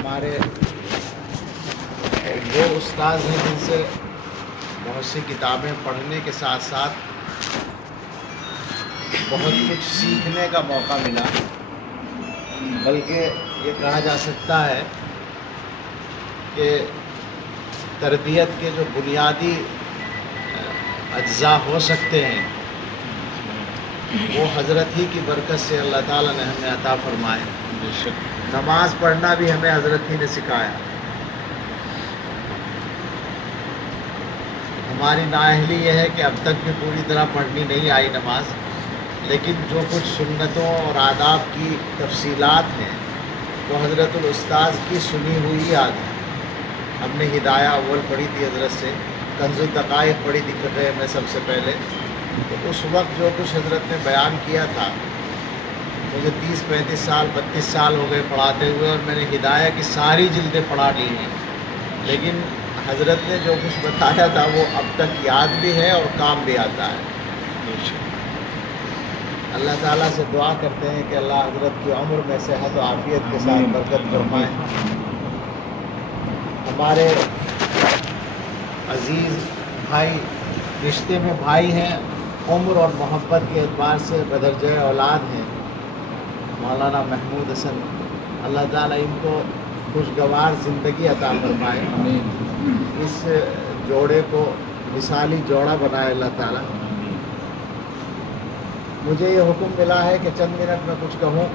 ہمارے وہ استاذ ہیں جن سے بہت سی کتابیں پڑھنے کے ساتھ ساتھ بہت کچھ سیکھنے کا موقع ملا، بلکہ یہ کہا جا سکتا ہے کہ تربیت کے جو بنیادی اجزاء ہو سکتے ہیں وہ حضرت ہی کی برکت سے اللہ تعالیٰ نے ہمیں عطا فرمائے۔ نماز پڑھنا بھی ہمیں حضرت ہی نے سکھایا۔ ہماری نااہلی یہ ہے کہ اب تک بھی پوری طرح پڑھنی نہیں آئی نماز، لیکن جو کچھ سنتوں اور آداب کی تفصیلات ہیں وہ حضرت الاستاذ کی سنی ہوئی یاد ہے۔ ہم نے ہدایہ اول پڑھی تھی حضرت سے، کنز الدقائق پڑھی تھی فقہ میں سب سے پہلے، تو اس وقت جو کچھ حضرت نے بیان کیا تھا، مجھے 30-35 سال 32 سال ہو گئے پڑھاتے ہوئے، اور میں نے ہدایہ کی ساری جلدیں پڑھا لی ہیں، لیکن حضرت نے جو کچھ بتایا تھا وہ اب تک یاد بھی ہے اور کام بھی آتا ہے۔ اللہ تعالیٰ سے دعا کرتے ہیں کہ اللہ حضرت کی عمر میں صحت و عافیت کے ساتھ برکت فرمائے۔ ہمارے عزیز بھائی، رشتے میں بھائی ہیں، عمر اور محبت کے اعتبار سے بدرجہ اولاد ہیں، مولانا محمود حسن، اللہ تعالیٰ ان کو خوشگوار زندگی عطا فرمائے، اس جوڑے کو مثالی جوڑا بنائے اللہ تعالیٰ۔ مجھے یہ حکم ملا ہے کہ چند منٹ میں کچھ کہوں۔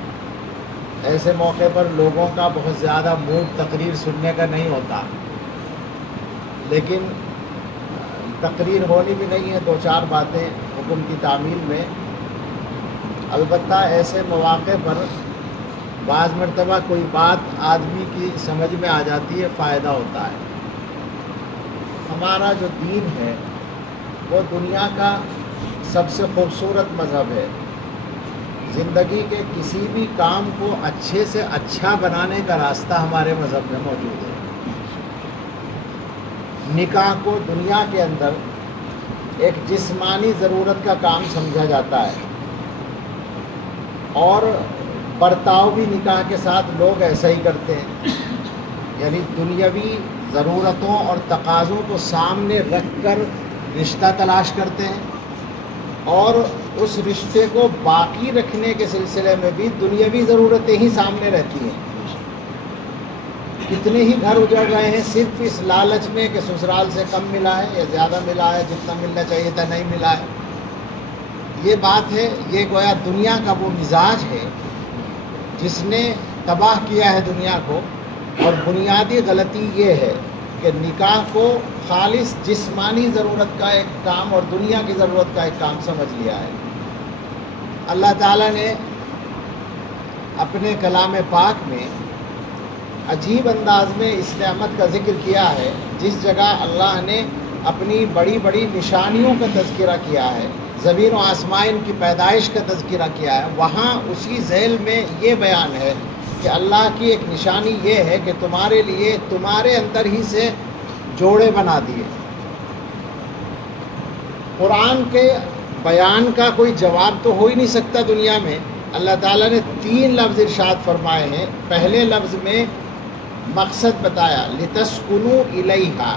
ایسے موقع پر لوگوں کا بہت زیادہ موڈ تقریر سننے کا نہیں ہوتا، لیکن تقریر ہونی بھی نہیں ہے، 2-4 باتیں حکم کی تعمیل میں۔ البتہ ایسے مواقع پر بعض مرتبہ کوئی بات آدمی کی سمجھ میں آ جاتی ہے، فائدہ ہوتا ہے۔ ہمارا جو دین ہے وہ دنیا کا سب سے خوبصورت مذہب ہے۔ زندگی کے کسی بھی کام کو اچھے سے اچھا بنانے کا راستہ ہمارے مذہب میں موجود ہے۔ نکاح کو دنیا کے اندر ایک جسمانی ضرورت کا کام سمجھا جاتا ہے، اور برتاؤ بھی نکاح کے ساتھ لوگ ایسا ہی کرتے ہیں، یعنی دنیاوی ضرورتوں اور تقاضوں کو سامنے رکھ کر رشتہ تلاش کرتے ہیں، اور اس رشتے کو باقی رکھنے کے سلسلے میں بھی دنیاوی ضرورتیں ہی سامنے رہتی ہیں۔ کتنے ہی گھر اجڑ رہے ہیں صرف اس لالچ میں کہ سسرال سے کم ملا ہے یا زیادہ ملا ہے، جتنا ملنا چاہیے تھا نہیں ملا ہے۔ یہ بات ہے، یہ گویا دنیا کا وہ مزاج ہے جس نے تباہ کیا ہے دنیا کو، اور بنیادی غلطی یہ ہے کہ نکاح کو خالص جسمانی ضرورت کا ایک کام اور دنیا کی ضرورت کا ایک کام سمجھ لیا ہے۔ اللہ تعالیٰ نے اپنے کلام پاک میں عجیب انداز میں اس نعمت کا ذکر کیا ہے۔ جس جگہ اللہ نے اپنی بڑی بڑی نشانیوں کا تذکرہ کیا ہے، زمین و آسمان کی پیدائش کا تذکرہ کیا ہے، وہاں اسی ذیل میں یہ بیان ہے کہ اللہ کی ایک نشانی یہ ہے کہ تمہارے لیے تمہارے اندر ہی سے جوڑے بنا دیے۔ قرآن کے بیان کا کوئی جواب تو ہو ہی نہیں سکتا دنیا میں۔ اللہ تعالیٰ نے 3 لفظ ارشاد فرمائے ہیں۔ پہلے لفظ میں مقصد بتایا، لِتَسْكُنُوا إِلَيْهَا،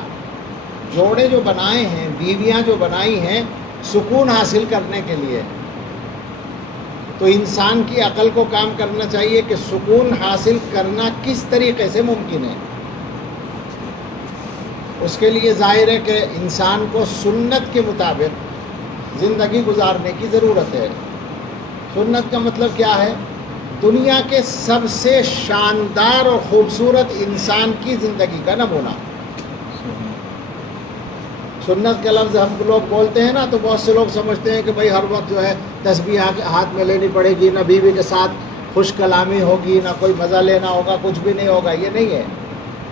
جوڑے جو بنائے ہیں، بیویاں جو بنائی ہیں سکون حاصل کرنے کے لیے۔ تو انسان کی عقل کو کام کرنا چاہیے کہ سکون حاصل کرنا کس طریقے سے ممکن ہے۔ اس کے لیے ظاہر ہے کہ انسان کو سنت کے مطابق زندگی گزارنے کی ضرورت ہے۔ سنت کا مطلب کیا ہے؟ دنیا کے سب سے شاندار اور خوبصورت انسان کی زندگی کا نمونہ۔ سنت کا لفظ ہم لوگ بولتے ہیں نا تو بہت سے لوگ سمجھتے ہیں کہ بھئی ہر وقت جو ہے تسبیح ہاتھ میں لینی پڑے گی، نہ بیوی کے ساتھ خوش کلامی ہوگی، نہ کوئی مزہ لینا ہوگا، کچھ بھی نہیں ہوگا۔ یہ نہیں ہے۔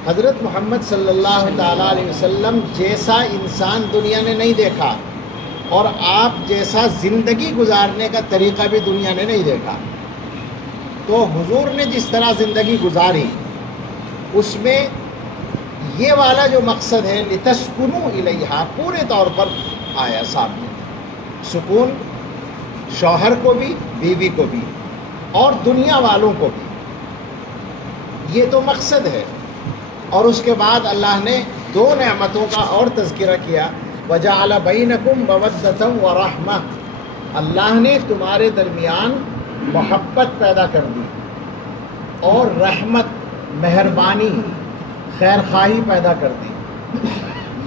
حضرت محمد صلی اللہ تعالیٰ علیہ وسلم جیسا انسان دنیا نے نہیں دیکھا، اور آپ جیسا زندگی گزارنے کا طریقہ بھی دنیا نے نہیں دیکھا۔ تو حضور نے جس طرح زندگی گزاری اس میں یہ والا جو مقصد ہے لِتَسْكُنُوا إِلَيْهَا پورے طور پر آیا سامنے۔ سکون شوہر کو بھی، بیوی کو بھی، اور دنیا والوں کو بھی۔ یہ تو مقصد ہے. اور اس کے بعد اللہ نے دو نعمتوں کا اور تذکرہ کیا. وَجَعَلَ بَيْنَكُمْ مَوَدَّةً وَرَحْمَةً، اللہ نے تمہارے درمیان محبت پیدا کر دی اور رحمت، مہربانی، خیر خواہی پیدا کر دی.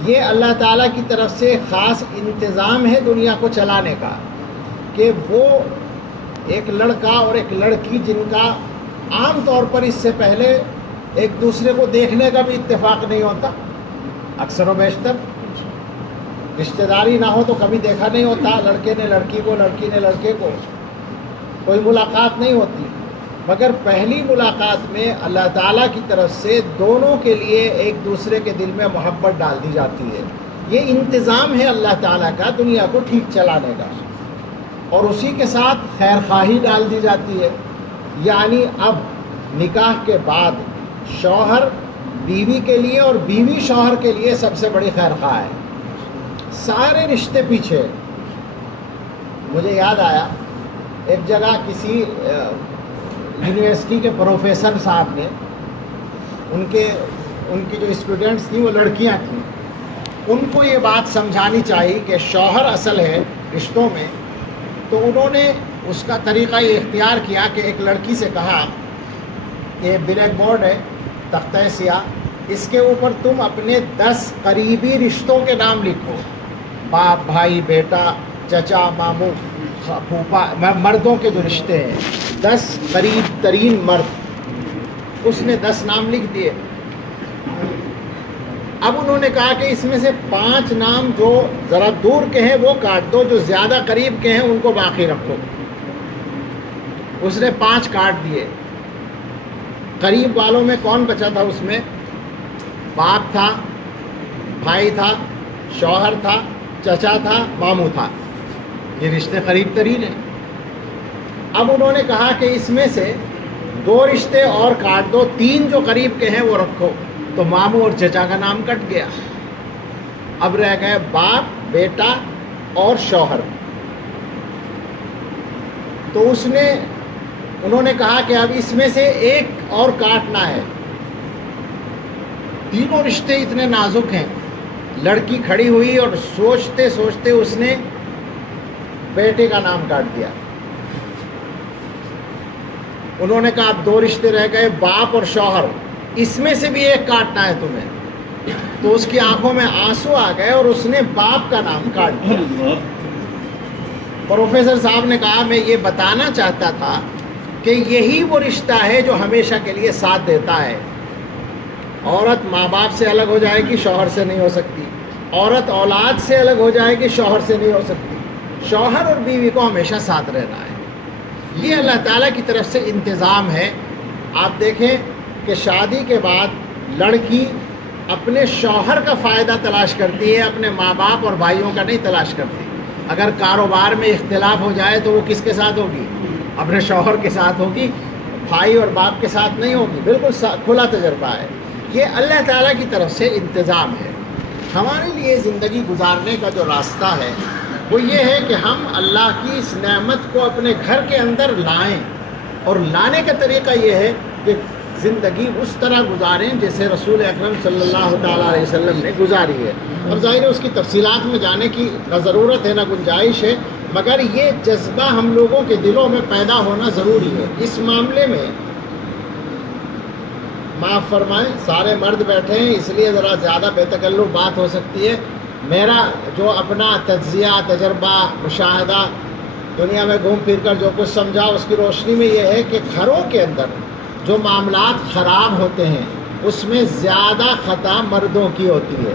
یہ اللہ تعالیٰ کی طرف سے خاص انتظام ہے دنیا کو چلانے کا، کہ وہ ایک لڑکا اور ایک لڑکی جن کا عام طور پر اس سے پہلے ایک دوسرے کو دیکھنے کا بھی اتفاق نہیں ہوتا، اکثر و بیشتر رشتہ داری نہ ہو تو کبھی دیکھا نہیں ہوتا، لڑکے نے لڑکی کو، لڑکی نے لڑکے کو، کوئی ملاقات نہیں ہوتی. مگر پہلی ملاقات میں اللہ تعالیٰ کی طرف سے دونوں کے لیے ایک دوسرے کے دل میں محبت ڈال دی جاتی ہے. یہ انتظام ہے اللہ تعالیٰ کا دنیا کو ٹھیک چلانے کا، اور اسی کے ساتھ خیر خواہی ڈال دی جاتی ہے. یعنی اب نکاح کے بعد شوہر بیوی کے لیے اور بیوی شوہر کے لیے سب سے بڑی خیر خواہ ہے. سارے رشتے پیچھے. مجھے یاد آیا ایک جگہ کسی یونیورسٹی کے پروفیسر صاحب نے، ان کی جو اسٹوڈنٹس تھیں وہ لڑکیاں تھیں، ان کو یہ بات سمجھانی چاہیے کہ شوہر اصل ہے رشتوں میں. تو انہوں نے اس کا طریقہ یہ اختیار کیا کہ ایک لڑکی سے کہا کہ بلیک بورڈ ہے، تختہ سیاہ، اس کے اوپر تم اپنے 10 قریبی رشتوں کے نام لکھو، باپ، بھائی، بیٹا، چچا، ماموں، پھوپھا، مردوں کے جو رشتے ہیں 10 قریب ترین مرد. اس نے 10 نام لکھ دیے. اب انہوں نے کہا کہ اس میں سے 5 نام جو ذرا دور کے ہیں وہ کاٹ دو، جو زیادہ قریب کے ہیں ان کو باقی رکھو. اس نے 5 کاٹ دیے. قریب والوں میں کون بچا تھا؟ اس میں باپ تھا، بھائی تھا، شوہر تھا، چچا تھا، ماموں تھا. یہ رشتے قریب ترین ہیں. اب انہوں نے کہا کہ اس میں سے 2 رشتے اور کاٹ دو، 3 جو قریب کے ہیں وہ رکھو. تو ماموں اور چچا کا نام کٹ گیا. اب رہ گئے باپ، بیٹا اور شوہر. تو انہوں نے کہا کہ اب اس میں سے ایک اور کاٹنا ہے. تینوں رشتے اتنے نازک ہیں. لڑکی کھڑی ہوئی اور سوچتے سوچتے اس نے بیٹے کا نام کاٹ دیا. انہوں نے کہا اب 2 رشتے رہ گئے، باپ اور شوہر، اس میں سے بھی ایک کاٹنا ہے تمہیں. تو اس کی آنکھوں میں آنسو آ گئے اور اس نے باپ کا نام کاٹ دیا. پروفیسر صاحب نے کہا میں یہ بتانا چاہتا تھا کہ یہی وہ رشتہ ہے جو ہمیشہ کے لیے ساتھ دیتا ہے. عورت ماں باپ سے الگ ہو جائے گی، شوہر سے نہیں ہو سکتی. عورت اولاد سے الگ ہو جائے گی، شوہر سے نہیں ہو سکتی. شوہر اور بیوی کو ہمیشہ ساتھ رہنا ہے. یہ اللہ تعالیٰ کی طرف سے انتظام ہے. آپ دیکھیں کہ شادی کے بعد لڑکی اپنے شوہر کا فائدہ تلاش کرتی ہے، اپنے ماں باپ اور بھائیوں کا نہیں تلاش کرتی. اگر کاروبار میں اختلاف ہو جائے تو وہ کس کے ساتھ ہوگی؟ اپنے شوہر کے ساتھ ہوگی، بھائی اور باپ کے ساتھ نہیں ہوگی. بالکل کھلا تجربہ ہے. یہ اللہ تعالیٰ کی طرف سے انتظام ہے. ہمارے لیے زندگی گزارنے کا جو راستہ ہے وہ یہ ہے کہ ہم اللہ کی اس نعمت کو اپنے گھر کے اندر لائیں، اور لانے کا طریقہ یہ ہے کہ زندگی اس طرح گزاریں جیسے رسول اکرم صلی اللہ تعالیٰ علیہ وسلم نے گزاری ہے. اب ظاہر ہے اس کی تفصیلات میں جانے کی نہ ضرورت ہے نہ گنجائش ہے، مگر یہ جذبہ ہم لوگوں کے دلوں میں پیدا ہونا ضروری ہے. اس معاملے میں معاف فرمائیں، سارے مرد بیٹھے ہیں اس لیے ذرا زیادہ بے تکلف بات ہو سکتی ہے. میرا جو اپنا تجزیہ، تجربہ، مشاہدہ، دنیا میں گھوم پھر کر جو کچھ سمجھا اس کی روشنی میں یہ ہے کہ گھروں کے اندر جو معاملات خراب ہوتے ہیں اس میں زیادہ خطا مردوں کی ہوتی ہے.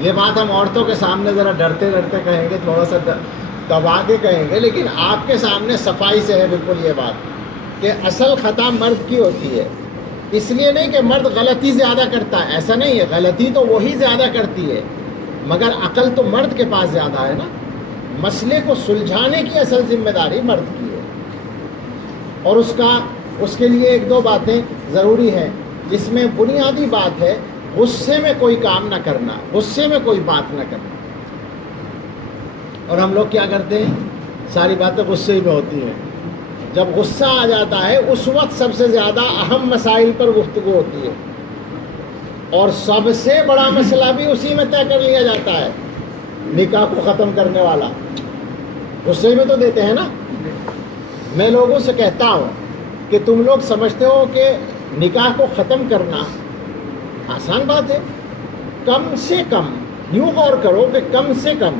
یہ بات ہم عورتوں کے سامنے ذرا ڈرتے ڈرتے کہیں گے، تھوڑا سا دبا کے کہیں گے، لیکن آپ کے سامنے صفائی سے ہے بالکل یہ بات کہ اصل خطا مرد کی ہوتی ہے. اس لیے نہیں کہ مرد غلطی زیادہ کرتا ہے، ایسا نہیں ہے، غلطی تو وہی زیادہ کرتی ہے، مگر عقل تو مرد کے پاس زیادہ ہے نا. مسئلے کو سلجھانے کی اصل ذمہ داری مرد کی ہے، اور اس کے لیے 1-2 باتیں ضروری ہیں، جس میں بنیادی بات ہے غصے میں کوئی کام نہ کرنا، غصے میں کوئی بات نہ کرنا. اور ہم لوگ کیا کرتے ہیں؟ ساری باتیں غصے میں ہوتی ہیں. جب غصہ آ جاتا ہے اس وقت سب سے زیادہ اہم مسائل پر گفتگو ہوتی ہے، اور سب سے بڑا مسئلہ بھی اسی میں طے کر لیا جاتا ہے، نکاح کو ختم کرنے والا غصے میں تو دیتے ہیں نا۔ میں لوگوں سے کہتا ہوں کہ تم لوگ سمجھتے ہو کہ نکاح کو ختم کرنا آسان بات ہے؟ کم سے کم یوں غور کرو کہ کم سے کم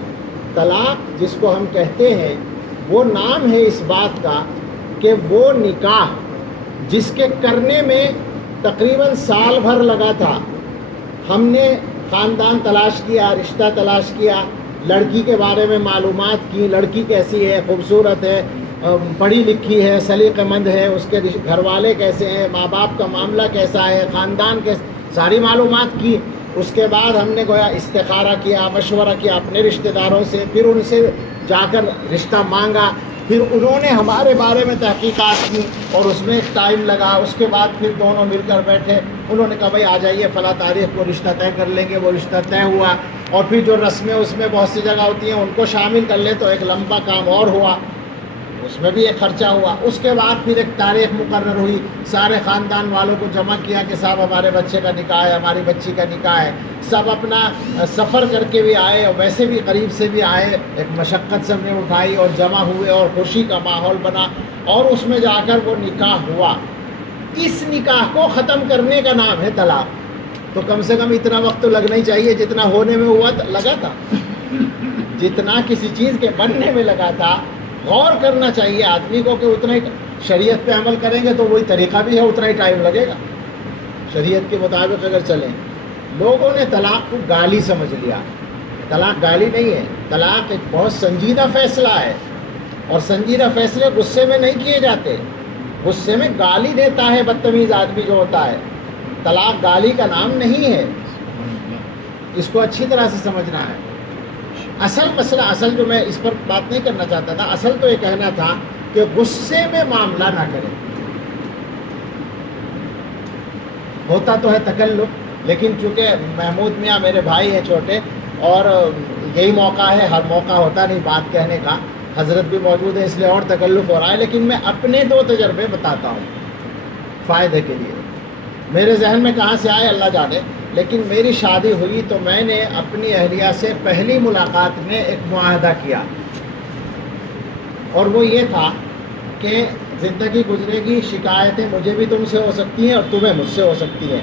طلاق جس کو ہم کہتے ہیں وہ نام ہے اس بات کا کہ وہ نکاح جس کے کرنے میں تقریباً سال بھر لگا تھا، ہم نے خاندان تلاش کیا، رشتہ تلاش کیا، لڑکی کے بارے میں معلومات کی، لڑکی کیسی ہے، خوبصورت ہے، پڑھی لکھی ہے، سلیقہ مند ہے، اس کے گھر والے کیسے ہیں، ماں باپ کا معاملہ کیسا ہے، خاندان کے ساری معلومات کی۔ اس کے بعد ہم نے گویا استخارہ کیا، مشورہ کیا اپنے رشتہ داروں سے، پھر ان سے جا کر رشتہ مانگا، پھر انہوں نے ہمارے بارے میں تحقیقات کی اور اس میں ٹائم لگا۔ اس کے بعد پھر دونوں مل کر بیٹھے، انہوں نے کہا بھائی آ جائیے فلاں تاریخ کو رشتہ طے کر لیں گے، وہ رشتہ طے ہوا، اور پھر جو رسمیں اس میں بہت سی جگہ ہوتی ہیں ان کو شامل کر لیں تو ایک لمبا کام اور ہوا، اس میں بھی ایک خرچہ ہوا۔ اس کے بعد پھر ایک تاریخ مقرر ہوئی، سارے خاندان والوں کو جمع کیا کہ صاحب ہمارے بچے کا نکاح ہے، ہماری بچی کا نکاح ہے، سب اپنا سفر کر کے بھی آئے اور ویسے بھی قریب سے بھی آئے، ایک مشقت سب نے اٹھائی اور جمع ہوئے اور خوشی کا ماحول بنا، اور اس میں جا کر وہ نکاح ہوا۔ اس نکاح کو ختم کرنے کا نام ہے طلاق۔ تو کم سے کم اتنا وقت تو لگنا ہی چاہیے جتنا ہونے میں ہوا لگا تھا، جتنا کسی چیز کے بننے میں لگا تھا۔ غور کرنا چاہیے آدمی کو کہ اتنا ہی شریعت پہ عمل کریں گے تو وہی طریقہ بھی ہے، اتنا ہی ٹائم لگے گا شریعت کے مطابق اگر چلیں۔ لوگوں نے طلاق کو گالی سمجھ لیا۔ طلاق گالی نہیں ہے، طلاق ایک بہت سنجیدہ فیصلہ ہے، اور سنجیدہ فیصلے غصے میں نہیں کیے جاتے۔ غصے میں گالی دیتا ہے بدتمیز آدمی جو ہوتا ہے، طلاق گالی کا نام نہیں ہے، اس کو اچھی طرح سے سمجھنا ہے۔ اصل مسئلہ، اصل جو میں اس پر بات نہیں کرنا چاہتا تھا، اصل تو یہ کہنا تھا کہ غصے میں معاملہ نہ کریں۔ ہوتا تو ہے تکلف، لیکن چونکہ محمود میاں میرے بھائی ہیں چھوٹے، اور یہی موقع ہے، ہر موقع ہوتا نہیں بات کہنے کا، حضرت بھی موجود ہے اس لیے اور تکلف ہو رہا ہے، لیکن میں اپنے دو تجربے بتاتا ہوں فائدے کے لیے۔ میرے ذہن میں کہاں سے آئے اللہ جانے، لیکن میری شادی ہوئی تو میں نے اپنی اہلیہ سے پہلی ملاقات میں ایک معاہدہ کیا، اور وہ یہ تھا کہ زندگی گزرے گی، شکایتیں مجھے بھی تم سے ہو سکتی ہیں اور تمہیں مجھ سے ہو سکتی ہیں،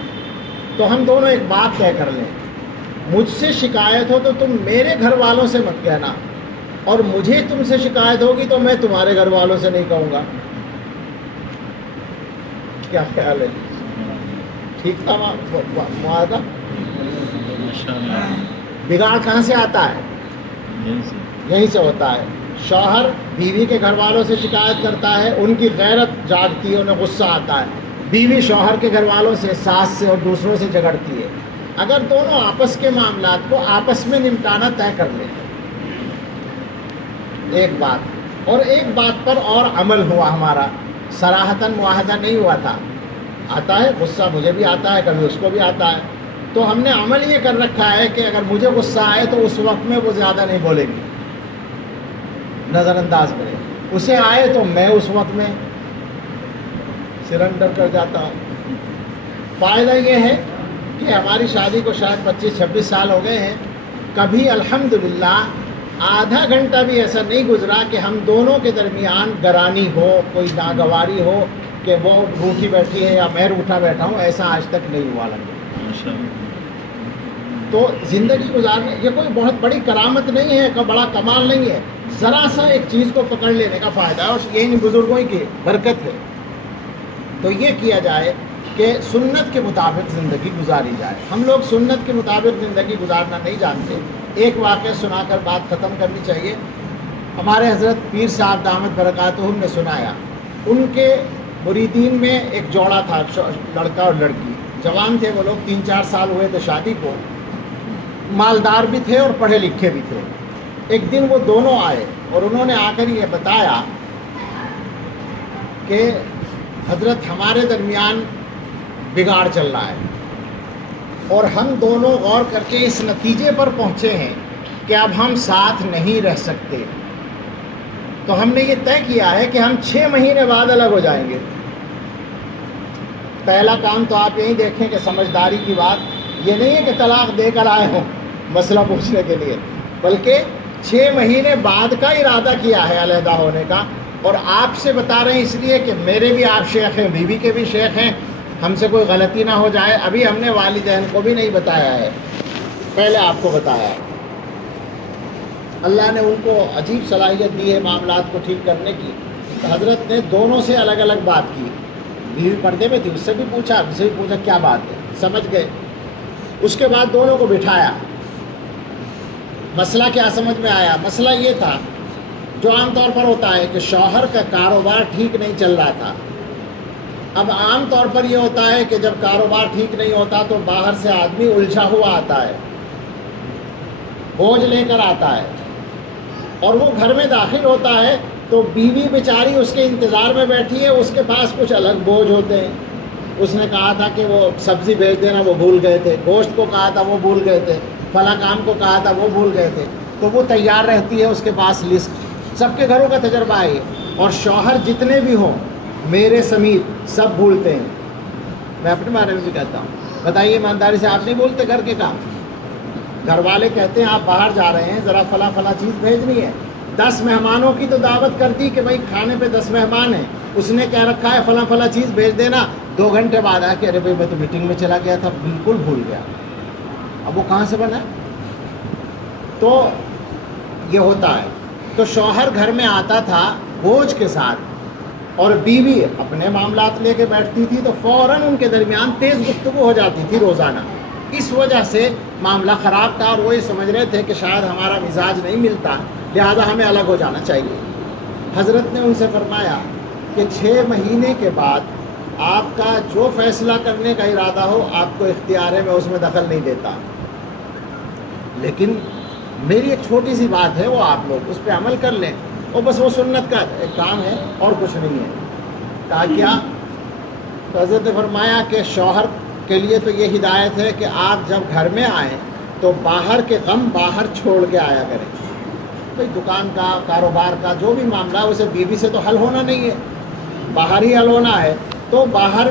تو ہم دونوں ایک بات طے کر لیں، مجھ سے شکایت ہو تو تم میرے گھر والوں سے مت کہنا، اور مجھے تم سے شکایت ہوگی تو میں تمہارے گھر والوں سے نہیں کہوں گا۔ کیا خیال ہے؟ ٹھیک تھا معاہدہ؟ بگاڑ کہاں سے آتا ہے؟ یہیں سے ہوتا ہے۔ شوہر بیوی کے گھر والوں سے شکایت کرتا ہے، ان کی غیرت جاگتی ہے، انہیں غصہ آتا ہے۔ بیوی شوہر کے گھر والوں سے، ساس سے اور دوسروں سے جھگڑتی ہے۔ اگر دونوں آپس کے معاملات کو آپس میں نمٹانا طے کر لیں، ایک بات، اور ایک بات پر اور عمل ہوا ہمارا، صراحتاً معاہدہ نہیں ہوا تھا، آتا ہے غصہ مجھے بھی آتا ہے، کبھی اس کو بھی آتا ہے، تو ہم نے عمل یہ کر رکھا ہے کہ اگر مجھے غصہ آئے تو اس وقت میں وہ زیادہ نہیں بولے گی، نظر انداز کرے، اسے آئے تو میں اس وقت میں سرنڈر کر جاتا ہوں۔ فائدہ یہ ہے کہ ہماری شادی کو شاید 25-26 سال ہو گئے ہیں، کبھی الحمدللہ آدھا گھنٹہ بھی ایسا نہیں گزرا کہ ہم دونوں کے درمیان گرانی ہو، کوئی ناگواری ہو کہ وہ روٹھی بیٹھی ہے یا میں روٹھا بیٹھا ہوں، ایسا آج تک نہیں ہوا لگتا۔ تو زندگی گزارنے یہ کوئی بہت بڑی کرامت نہیں ہے، کوئی بڑا کمال نہیں ہے، ذرا سا ایک چیز کو پکڑ لینے کا فائدہ ہے، اور یہی بزرگوں کی برکت ہے۔ تو یہ کیا جائے کہ سنت کے مطابق زندگی گزاری جائے۔ ہم لوگ سنت کے مطابق زندگی گزارنا نہیں جانتے۔ ایک واقعہ سنا کر بات ختم کرنی چاہیے۔ ہمارے حضرت پیر صاحب دامت برکاتہم نے سنایا، ان کے مریدین میں ایک جوڑا تھا، لڑکا اور لڑکی، جوان تھے وہ لوگ، 3-4 سال ہوئے تھے شادی کو، مالدار بھی تھے اور پڑھے لکھے بھی تھے۔ ایک دن وہ دونوں آئے اور انہوں نے آ کر یہ بتایا کہ حضرت ہمارے درمیان بگاڑ چل رہا ہے، اور ہم دونوں غور کر کے اس نتیجے پر پہنچے ہیں کہ اب ہم ساتھ نہیں رہ سکتے، تو ہم نے یہ طے کیا ہے کہ ہم 6 مہینے بعد الگ ہو جائیں گے۔ پہلا کام تو آپ یہی دیکھیں کہ سمجھداری کی بات یہ نہیں ہے کہ طلاق دے کر آئے ہوں مسئلہ پوچھنے کے لیے، بلکہ 6 مہینے بعد کا ارادہ کیا ہے علیحدہ ہونے کا۔ اور آپ سے بتا رہے ہیں اس لیے کہ میرے بھی آپ شیخ ہیں، بیوی کے بھی شیخ ہیں، ہم سے کوئی غلطی نہ ہو جائے۔ ابھی ہم نے والدین کو بھی نہیں بتایا ہے، پہلے آپ کو بتایا ہے۔ اللہ نے ان کو عجیب صلاحیت دی ہے معاملات کو ٹھیک کرنے کی۔ تو حضرت نے دونوں سے الگ الگ بات کی، بیوی پردے میں تھی، اس سے بھی پوچھا، اس سے بھی پوچھا کیا بات ہے، سمجھ گئے۔ اس کے بعد دونوں کو بٹھایا، مسئلہ کیا سمجھ میں آیا؟ مسئلہ یہ تھا جو عام طور پر ہوتا ہے کہ شوہر کا کاروبار ٹھیک نہیں چل رہا تھا۔ اب عام طور پر یہ ہوتا ہے کہ جب کاروبار ٹھیک نہیں ہوتا تو باہر سے آدمی الجھا ہوا آتا ہے، بوجھ لے کر آتا ہے، اور وہ گھر میں داخل ہوتا ہے تو بیوی بیچاری اس کے انتظار میں بیٹھی ہے، اس کے پاس کچھ الگ بوجھ ہوتے ہیں۔ اس نے کہا تھا کہ وہ سبزی بھیج دینا، وہ بھول گئے تھے، گوشت کو کہا تھا وہ بھول گئے تھے، فلاں کام کو کہا تھا وہ بھول گئے تھے، تو وہ تیار رہتی ہے اس کے پاس لسٹ۔ سب کے گھروں کا تجربہ ہے، اور شوہر جتنے بھی ہوں میرے سمیت سب بھولتے ہیں۔ میں اپنے بارے میں بھی کہتا ہوں، بتائیے ایمانداری سے آپ نہیں بھولتے گھر کے کام؟ گھر والے کہتے ہیں آپ باہر جا رہے ہیں، ذرا فلاں فلاں چیز بھیجنی ہے، 10 مہمانوں کی تو دعوت کر دی کہ بھائی کھانے پہ 10 مہمان ہیں، اس نے کہہ رکھا ہے فلاں فلاں چیز بھیج دینا، 2 گھنٹے بعد آ کہ ارے بھائی میں تو میٹنگ میں چلا گیا تھا، بالکل بھول گیا۔ اب وہ کہاں سے بنا؟ تو یہ ہوتا ہے۔ تو شوہر گھر میں آتا تھا بوجھ کے ساتھ، اور بیوی اپنے معاملات لے کے بیٹھتی تھی، تو فوراً ان کے درمیان تیز گفتگو ہو جاتی تھی روزانہ۔ اس وجہ سے معاملہ خراب تھا، اور وہ یہ سمجھ رہے تھے کہ شاید ہمارا مزاج نہیں ملتا، لہذا ہمیں الگ ہو جانا چاہیے۔ حضرت نے ان سے فرمایا کہ 6 مہینے کے بعد آپ کا جو فیصلہ کرنے کا ارادہ ہو آپ کو اختیار ہے، میں اس میں دخل نہیں دیتا، لیکن میری ایک چھوٹی سی بات ہے، وہ آپ لوگ اس پہ عمل کر لیں، اور بس وہ سنت کا ایک کام ہے اور کچھ نہیں ہے۔ کہا کیا؟ تو حضرت نے فرمایا کہ شوہر کے لیے تو یہ ہدایت ہے کہ آپ جب گھر میں آئیں تو باہر کے غم باہر چھوڑ کے آیا کریں۔ بھائی دکان کا، کاروبار کا جو بھی معاملہ ہے اسے بیوی سے تو حل ہونا نہیں ہے، باہر ہی حل ہونا ہے، تو باہر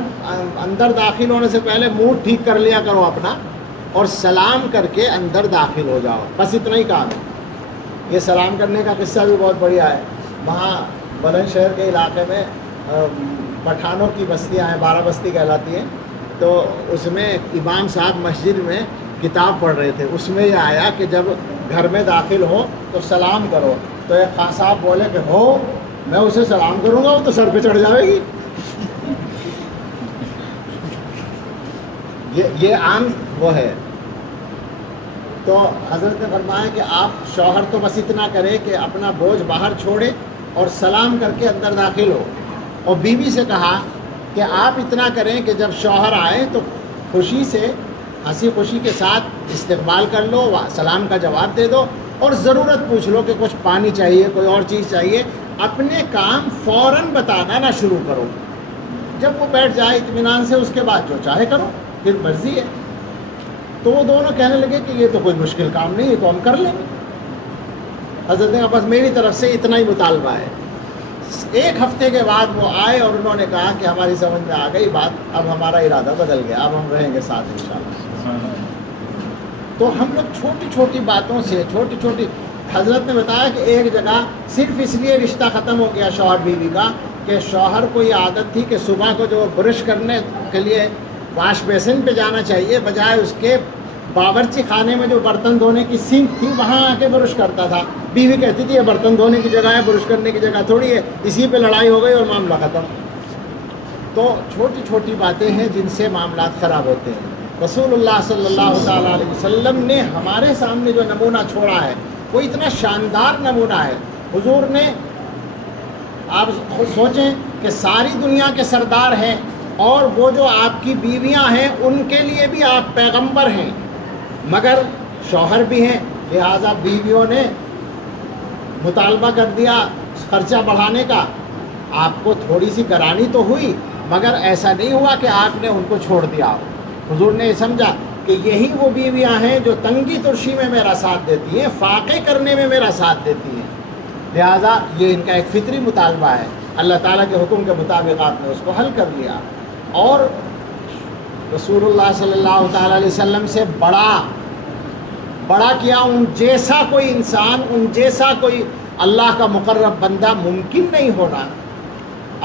اندر داخل ہونے سے پہلے موڈ ٹھیک کر لیا کرو اپنا، اور سلام کر کے اندر داخل ہو جاؤ، بس اتنا ہی کام ہے۔ یہ سلام کرنے کا قصہ بھی بہت بڑھیا ہے۔ وہاں بلند شہر کے علاقے میں پٹھانوں کی بستیاں ہیں، 12 بستی کہلاتی ہیں، تو اس میں امام صاحب مسجد میں کتاب پڑھ رہے تھے، اس میں یہ آیا کہ جب گھر میں داخل ہو تو سلام کرو، تو ایک خان صاحب بولے کہ ہو میں اسے سلام کروں گا وہ تو سر پہ چڑھ جائے گی۔ یہ عام وہ ہے۔ تو حضرت نے فرمایا کہ آپ شوہر تو بس اتنا کرے کہ اپنا بوجھ باہر چھوڑے اور سلام کر کے اندر داخل ہو، اور بیوی سے کہا کہ آپ اتنا کریں کہ جب شوہر آئے تو خوشی سے، ہنسی خوشی کے ساتھ استقبال کر لو، سلام کا جواب دے دو، اور ضرورت پوچھ لو کہ کچھ پانی چاہیے، کوئی اور چیز چاہیے، اپنے کام فوراً بتانا نہ شروع کرو۔ جب وہ بیٹھ جائے اطمینان سے، اس کے بعد جو چاہے کرو، پھر مرضی ہے۔ تو وہ دونوں کہنے لگے کہ یہ تو کوئی مشکل کام نہیں ہے، تو ہم کر لیں گے۔ حضرت نے کہا بس میری طرف سے اتنا ہی مطالبہ ہے۔ 1 ہفتے کے بعد وہ آئے اور انہوں نے کہا کہ ہماری سمجھ میں آ گئی بات، اب ہمارا ارادہ بدل گیا، اب ہم رہیں گے ساتھ انشاءاللہ۔ تو ہم لوگ چھوٹی چھوٹی باتوں سے، چھوٹی چھوٹی، حضرت نے بتایا کہ ایک جگہ صرف اس لیے رشتہ ختم ہو گیا شوہر بیوی کا کہ شوہر کو یہ عادت تھی کہ صبح کو جو برش کرنے کے لیے واش بیسن پہ جانا چاہیے، بجائے اس کے باورچی خانے میں جو برتن دھونے کی سنک تھی وہاں آ کے برش کرتا تھا۔ بیوی کہتی تھی یہ برتن دھونے کی جگہ ہے، برش کرنے کی جگہ تھوڑی ہے، اسی پہ لڑائی ہو گئی اور معاملہ ختم۔ تو چھوٹی چھوٹی باتیں ہیں جن سے معاملات خراب ہوتے ہیں۔ رسول اللہ صلی اللہ تعالیٰ علیہ وسلم نے ہمارے سامنے جو نمونہ چھوڑا ہے وہ اتنا شاندار نمونہ ہے۔ حضور نے، آپ خود سوچیں کہ ساری دنیا کے سردار ہیں، اور وہ جو آپ کی بیویاں ہیں ان کے لیے بھی آپ پیغمبر ہیں، مگر شوہر بھی ہیں، لہٰذا بیویوں نے مطالبہ کر دیا خرچہ بڑھانے کا۔ آپ کو تھوڑی سی گرانی تو ہوئی، مگر ایسا نہیں ہوا کہ آپ نے ان کو چھوڑ دیا۔ حضور نے یہ سمجھا کہ یہی وہ بیویاں ہیں جو تنگی ترشی میں میرا ساتھ دیتی ہیں، فاقے کرنے میں میرا ساتھ دیتی ہیں۔ لہٰذا یہ ان کا ایک فطری مطالبہ ہے، اللہ تعالیٰ کے حکم کے مطابق آپ نے اس کو حل کر لیا، اور رسول اللہ صلی اللہ تعالیٰ علیہ وسلم سے بڑا کیا ان جیسا کوئی انسان، ان جیسا کوئی اللہ کا مقرب بندہ ممکن نہیں ہونا۔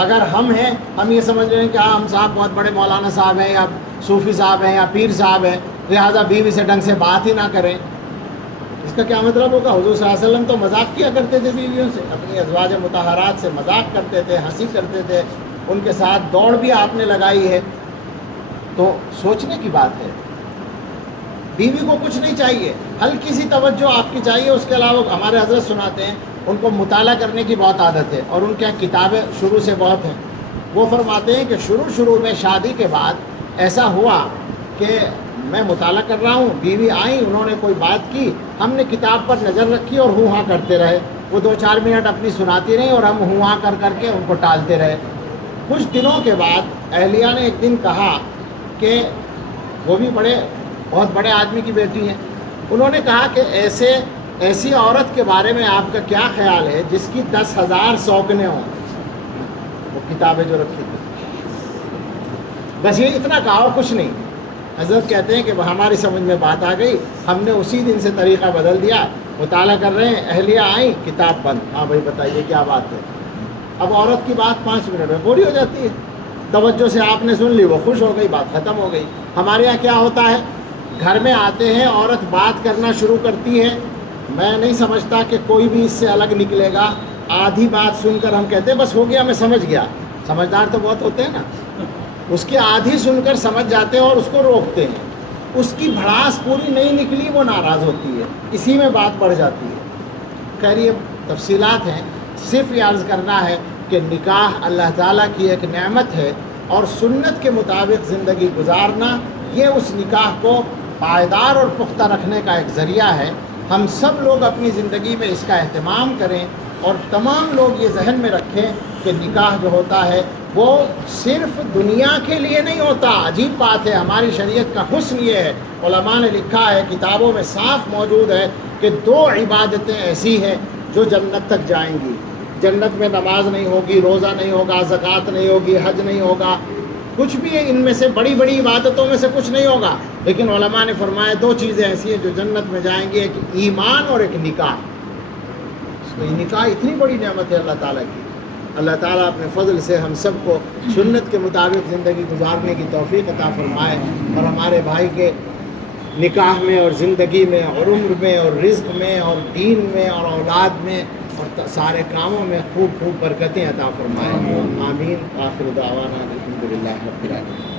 اگر ہم ہیں، ہم یہ سمجھ رہے ہیں کہ ہم صاحب بہت بڑے مولانا صاحب ہیں یا صوفی صاحب ہیں یا پیر صاحب ہیں، لہٰذا بیوی سے ڈھنگ سے بات ہی نہ کریں، اس کا کیا مطلب ہوگا؟ حضور صلی اللہ علیہ وسلم تو مذاق کیا کرتے تھے بیویوں سے، اپنی ازواج مطہرات سے مذاق کرتے تھے، ہنسی کرتے تھے، ان کے ساتھ دوڑ بھی آپ نے لگائی ہے۔ تو سوچنے کی بات ہے، بیوی کو کچھ نہیں چاہیے، ہلکی سی توجہ آپ کی چاہیے، اس کے علاوہ ہمارے حضرت سناتے ہیں ان کو مطالعہ کرنے کی بہت عادت ہے اور ان کے کتابیں شروع سے بہت ہیں۔ وہ فرماتے ہیں کہ شروع میں شادی کے بعد ایسا ہوا کہ میں مطالعہ کر رہا ہوں، بیوی آئیں، انہوں نے کوئی بات کی، ہم نے کتاب پر نظر رکھی اور ہوں ہاں کرتے رہے، وہ 2-4 منٹ اپنی سناتی رہیں اور ہم ہوں ہاں کر کے ان کو ٹالتے رہے۔ کچھ دنوں کے بعد اہلیہ نے ایک دن کہا کہ وہ بھی بہت بڑے آدمی کی بیٹی ہیں، انہوں نے کہا کہ ایسی عورت کے بارے میں آپ کا کیا خیال ہے جس کی 10,000 سوگنے ہوں؟ وہ کتابیں جو رکھی تھی، بس یہ اتنا کہا اور کچھ نہیں۔ حضرت کہتے ہیں کہ ہماری سمجھ میں بات آ گئی، ہم نے اسی دن سے طریقہ بدل دیا، مطالعہ کر رہے ہیں، اہلیہ آئیں، کتاب بند، ہاں بھائی بتائیے کیا بات ہے۔ اب عورت کی بات 5 منٹ میں پوری ہو جاتی ہے، توجہ سے آپ نے سن لی، وہ خوش ہو گئی، بات ختم ہو گئی۔ ہمارے یہاں کیا ہوتا ہے، گھر میں آتے ہیں، عورت بات کرنا شروع کرتی ہے، میں نہیں سمجھتا کہ کوئی بھی اس سے الگ نکلے گا، آدھی بات سن کر ہم کہتے ہیں بس ہو گیا، میں سمجھ گیا، سمجھدار تو بہت ہوتے ہیں نا، اس کی آدھی سن کر سمجھ جاتے ہیں اور اس کو روکتے ہیں، اس کی بھڑاس پوری نہیں نکلی، وہ ناراض ہوتی ہے، اسی میں بات بڑھ جاتی ہے۔ خیر یہ تفصیلات ہیں، صرف یہ عرض کرنا ہے کہ نکاح اللہ تعالیٰ کی ایک نعمت ہے، اور سنت کے مطابق زندگی گزارنا یہ اس نکاح کو پائیدار اور پختہ رکھنے کا ایک ذریعہ ہے۔ ہم سب لوگ اپنی زندگی میں اس کا اہتمام کریں، اور تمام لوگ یہ ذہن میں رکھیں کہ نکاح جو ہوتا ہے وہ صرف دنیا کے لیے نہیں ہوتا۔ عجیب بات ہے، ہماری شریعت کا حسن یہ ہے، علماء نے لکھا ہے، کتابوں میں صاف موجود ہے کہ 2 عبادتیں ایسی ہیں جو جنت تک جائیں گی۔ جنت میں نماز نہیں ہوگی، روزہ نہیں ہوگا، زکوٰۃ نہیں ہوگی، حج نہیں ہوگا، کچھ بھی ان میں سے بڑی عبادتوں میں سے کچھ نہیں ہوگا، لیکن علماء نے فرمایا 2 چیزیں ایسی ہیں جو جنت میں جائیں گی، ایک ایمان اور ایک نکاح۔ تو یہ نکاح اتنی بڑی نعمت ہے اللہ تعالیٰ کی۔ اللہ تعالیٰ اپنے فضل سے ہم سب کو سنت کے مطابق زندگی گزارنے کی توفیق عطا فرمائے، اور ہمارے بھائی کے نکاح میں اور زندگی میں اور عمر میں اور رزق میں اور دین میں اور اولاد میں اور سارے کاموں میں خوب برکتیں عطا فرمائے۔ آمین۔ آخر دعوانا الحمدللہ رب العالمین۔